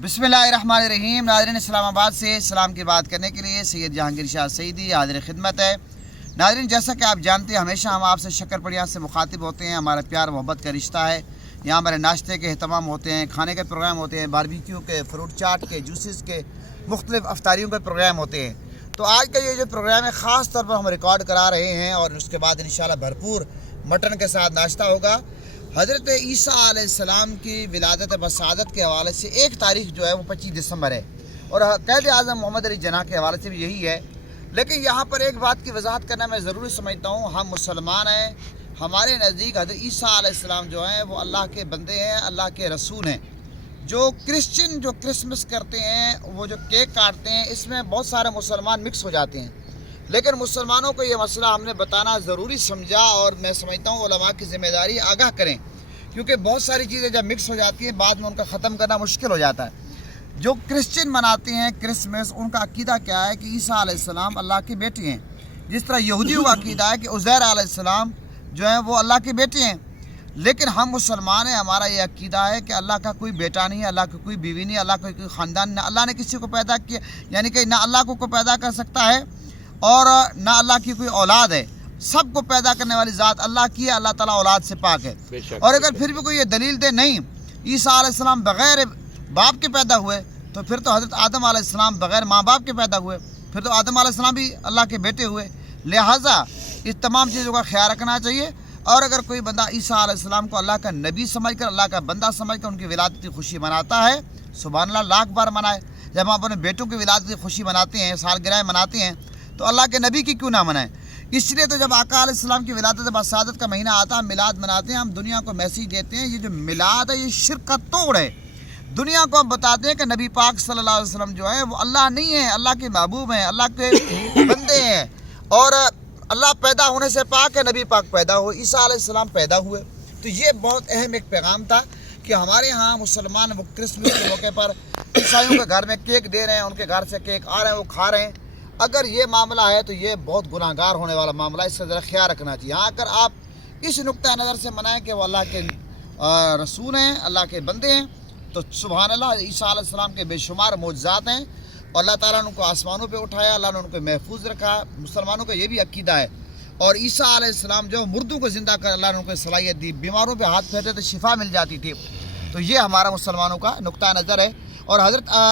बिस्मिल्लाहिर्रहमानिर्रहीम। नाज़रीन, इस्लाम आबाद से इस्लाम की बात करने के लिए सैयद जहांगीर शाह सईदी हाज़िर खिदमत है। नाज़रीन, जैसा कि आप जानते हैं, हमेशा हम आपसे शक्करपड़िया से मुखातिब होते हैं। हमारा प्यार मोहब्बत का रिश्ता है। यहाँ हमारे नाश्ते के अहतमाम होते हैं, खाने के प्रोग्राम होते हैं, बारबेक्यू के, फ्रूट चाट के, जूसेस के, मुख्तलिफ अफ्तारियों के प्रोग्राम होते हैं। तो आज का ये जो प्रोग्राम है ख़ास तौर पर हम रिकॉर्ड करा रहे हैं और उसके बाद इंशाल्लाह भरपूर मटन के साथ नाश्ता होगा। हज़रत ईसा अलैहिस्सलाम की विलादत बसादत के हवाले से एक तारीख जो है वो 25 दिसंबर है और क़ायद आज़म मोहम्मद अली जिन्नाह के हवाले से भी यही है। लेकिन यहाँ पर एक बात की वजाहत करना मैं ज़रूरी समझता हूँ। हम मुसलमान हैं, हमारे नज़दीक हज़रत ईसा अलैहिस्सलाम जो हैं वो अल्लाह के बंदे हैं, अल्लाह के रसूल हैं। जो क्रिश्चियन जो क्रिसमस करते हैं, वो जो केक काटते हैं, इसमें बहुत सारे मुसलमान मिक्स हो जाते हैं। लेकिन मुसलमानों को ये मसला हमने बताना ज़रूरी समझा और मैं समझता हूँ उलमा की ज़िम्मेदारी आगाह करें, क्योंकि बहुत सारी चीज़ें जब मिक्स हो जाती हैं बाद में उनका ख़त्म करना मुश्किल हो जाता है। जो क्रिश्चियन मनाते हैं क्रिसमस, उनका अकीदा क्या है कि ईसा अलैहिस्सलाम अल्लाह के बेटे हैं। जिस तरह यहूदियों का अकीदा है कि उज़ैर अलैहिस्सलाम जो है वो अल्लाह के बेटे हैं। लेकिन हम मुसलमान हैं, हमारा ये अकीदा है कि अल्लाह का कोई बेटा नहीं है, अल्लाह की कोई बीवी नहीं, अल्लाह का कोई ख़ानदान नहीं। अल्लाह ने किसी को पैदा किया, यानी कि ना अल्लाह को पैदा कर सकता है और ना अल्लाह की कोई औलाद है। सबको पैदा करने वाली ज़ात अल्लाह की है, अल्लाह ताला औलाद से पाक है। और अगर फिर भी कोई ये दलील दे नहीं ईसा अलैहिस्सलाम बग़ैर बाप के पैदा हुए, तो फिर तो हज़रत आदम अलैहिस्सलाम बग़ैर माँ बाप के पैदा हुए, फिर तो आदम अलैहिस्सलाम भी अल्लाह के बेटे हुए। लिहाजा इस तमाम चीज़ों का ख्याल रखना चाहिए। और अगर कोई बंदा ईसा अलैहिस्सलाम को अल्लाह का नबी समझकर, अल्लाह का बंदा समझकर उनकी विलादत की खुशी मनाता है, सुभान अल्लाह, लाख बार मनाए। जब हम अपने बेटों की विलादत की खुशी मनाते हैं, सालगिरह मनाते हैं, तो अल्लाह के नबी की क्यों ना मनाएं। इसलिए तो जब आका अलैहिस्सलाम की विलादत बसादत का महीना आता है, मिलाद मनाते हैं, हम दुनिया को मैसेज देते हैं। ये जो मिलाद है ये शिर्क का तोड़ है। दुनिया को हम बताते हैं कि नबी पाक सल्लल्लाहु अलैहि वसल्लम जो है वो अल्लाह नहीं है, अल्लाह के महबूब हैं, अल्लाह के बंदे हैं और अल्लाह पैदा होने से पाक है, नबी पाक पैदा हो, ईसा अलैहिस्सलाम पैदा हुए। तो ये बहुत अहम एक पैगाम था कि हमारे यहाँ मुसलमान वो क्रिसमस के मौके पर ईसाइयों के घर में केक दे रहे हैं, उनके घर से केक आ रहे हैं, वो खा रहे हैं। अगर ये मामला है तो ये बहुत गुनाहगार होने वाला मामला है, इसका ज़रा ख्याल रखना चाहिए। हाँ, अगर आप इस नुक्ता नज़र से मनाएं कि वो अल्लाह के रसूल हैं, अल्लाह के बंदे हैं, तो सुभान अल्लाह, ईसा अलैहिस्सलाम के बेशुमार मौजज़ात हैं और अल्लाह ताला ने उनको आसमानों पे उठाया, अल्लाह ने उनको महफूज रखा। मुसलमानों का ये भी अकीदा है। और ईसा अलैहिस्सलाम जो मुर्दों को ज़िंदा कर अल्लाह ने उनको सलाहियत दी, बीमारों पे हाथ फेरते तो शिफा मिल जाती थी। तो ये हमारा मुसलमानों का नुक्ता नज़र है। और हज़रत